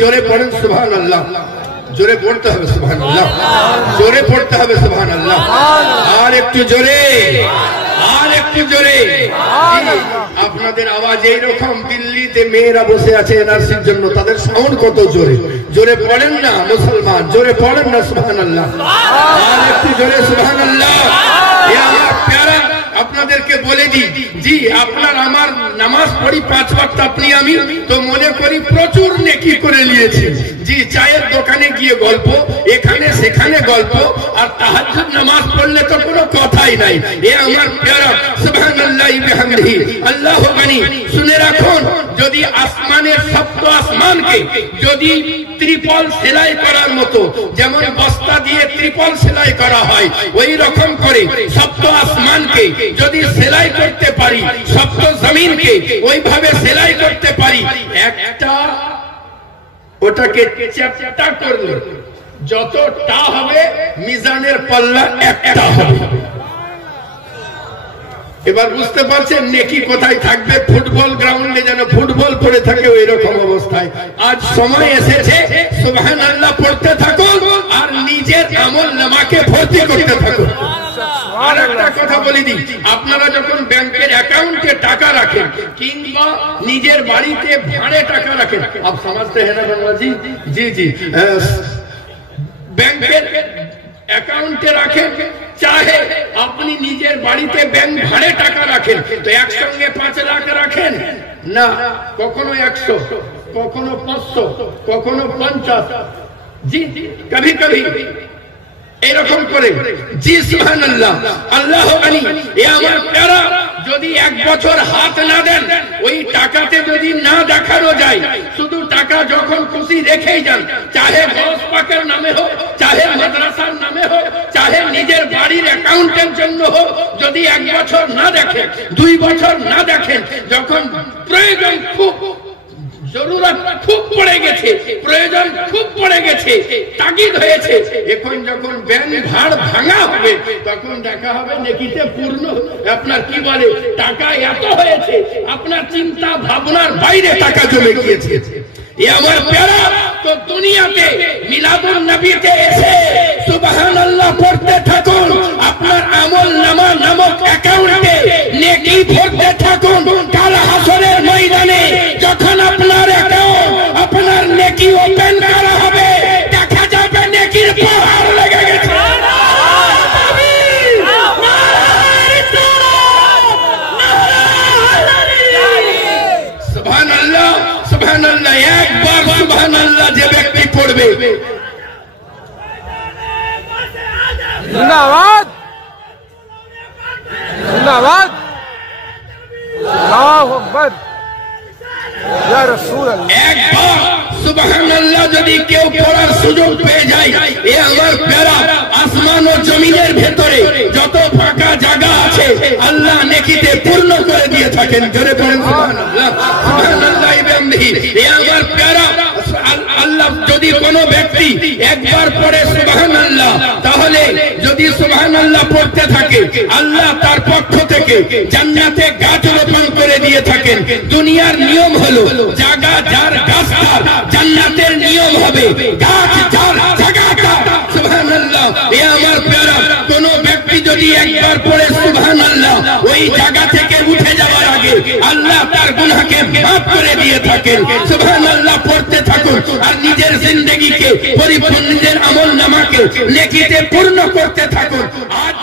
জোরে পড়েন সুবহানাল্লাহ। জোরে পড়তে হবে সুবহানাল্লাহ, জোরে পড়তে হবে সুবহানাল্লাহ। আর একটু জোরে, আর একটু জোরে। আপনাদের আওয়াজ এইরকম। দিল্লিতে মেয়েরা বসে আছে এনআরসির জন্য, তাদের সাউন্ড কত জোরে। জোরে পড়েন না মুসলমান, জোরে পড়েন না সুবহানাল্লাহ। আর একটু জোরে সুবহানাল্লাহ। আপনাদেরকে বলে দিই, জি আপনার আমার নামাজ পড়ি 5 ওয়াক্ত, আপনি আমি তো মনে করি প্রচুর নেকি করে নিয়েছি। জি চায়ের দোকানে গিয়ে গল্প, এখানে সেখানে গল্প, আর তাহাজ্জুদ নামাজ পড়লে তো কোনো কথাই নাই। এ আমার প্যারা সুবহানাল্লাহি বিহামদিহি আল্লাহু গনি। শুনে রাখুন, যদি আসমানের সপ্ত আসমানকে যদি ত্রিপল সেলাই করার মতো, যেমন বস্তা দিয়ে ত্রিপল সেলাই করা হয়, ওই রকম করে সপ্ত আসমানকে যদি সেলাই করতে পারি, সপ্ত জমিনকে ওইভাবে সেলাই করতে পারি, একটা ওটাকে চ্যাপ্টা করলে যতটা হবে মিজানের পাল্লা একটা হবে। এবার বুঝতে পারছেন নেকি কোথায় থাকবে? ফুটবল গ্রাউন্ডে যেন ফুটবল পড়ে থাকে ওই রকম অবস্থায় আজ সময় এসেছে সুবহানাল্লাহ পড়তে থাকুন আর নিজের আমল নামাকে ভর্তি করতে থাকুন। আর একটা কথা বলে দিই, আপনারা যখন ব্যাংকের অ্যাকাউন্টে টাকা রাখেন কিংবা নিজের বাড়িতে ভাড়ে টাকা রাখেন, আপ समझते हैं ना বাংলাজি? জি জি, ব্যাংকের অ্যাকাউন্টে রাখেন, চাহে আপনি নিজের বাড়িতে ব্যাংক ভাড়ে টাকা রাখেন, তো একসঙ্গে 5 লাখ রাখেন না, কখনো 100, কখনো 500, কখনো 50, জি কभी कभी এরকম করে। জি সুবহানাল্লাহ আল্লাহু গনি। এ আমার প্যারা, যদি 1 বছর হাত না দেন, ওই টাকাতে যদি না দেখানো যায়, শুধু টাকা যখন খুশি রেখেই যান, চাহে গৌস পাকের নামে হোক, চাহে মাদ্রাসার নামে হোক, চাহে নিজের বাড়ির অ্যাকাউন্টের জন্য হোক, যদি 1 বছর না দেখেন, 2 বছর না দেখেন, যখন প্রয়োজন খুব জরুরত খুব পড়ে গেছে, প্রয়োজন খুব পড়ে গেছে, তাগিদ হয়েছে, এখন যখন ব্যাংক ভাড় ভাঙা হবে তখন দেখা হবে নেকিতে পূর্ণ। আপনার কি বলে টাকা এত হয়েছে, আপনার চিন্তা ভাবনার বাইরে টাকা জমে গিয়েছে। এ আমার প্যারা, তো দুনিয়াতে মিলাদুন নবীতে এসে সুবহানাল্লাহ পড়তে থাকুন, আপনার আমল নামা নামক অ্যাকাউন্টে নেকি ভরতে থাকুন। কাল হাসরের ময়দানে যখন আপনার অ্যাকাউন্ট, আপনার নেকি ওপেন করা হবে, দেখা যাবে নেকির পাহাড় লেগে গেছে। সুবহানাল্লাহ সুবহানাল্লাহ, একবার সুবহানাল্লাহ যে ব্যক্তি পড়বে, জিন্দাবাদ জিন্দাবাদ আল্লাহু আকবার ইয়া রাসূলুল্লাহ। একবার সুবহানাল্লাহ যদি কেউ পড়ার সুযোগ পেয়ে যায়, এ আমার প্যারা, আসমান ও জমিনের ভেতরে যত ফাঁকা জায়গা আছে আল্লাহ নেকিতে পূর্ণ করে দিয়ে থাকেন। জোরে পড়েন সুবহানাল্লাহ সুবহানাল্লাহ বিহামদিহি। এ আমার প্যারা, আল্লাহ যদি কোনো ব্যক্তি একবার পড়ে সুবহানাল্লাহ, তাহলে যদি সুবহানাল্লাহ পড়তে থাকে, আল্লাহ তার পক্ষ থেকে জান্নাতে গাছ রোপণ করে দিয়ে থাকেন। দুনিয়ার নিয়ম হলো জায়গা যার গাছ তার, জান্নাতের নিয়ম হবে গাছ যার জায়গা তার। সুবহানাল্লাহ। এ আমার প্যারা, কোন ব্যক্তি যদি একবার পড়ে সুবহানাল্লাহ, ওই জায়গা থেকে উঠে যাওয়ার আগে আল্লাহ তার গুনাহকে মাফ করে দিয়ে থাকেন। সুবহানাল্লাহ পড়তে থাকুন আর নিজের জিন্দেগিকে পরিপূর্ণ, নিজের আমল নামাকে নেকিতে পূর্ণ করতে থাকুন। আজ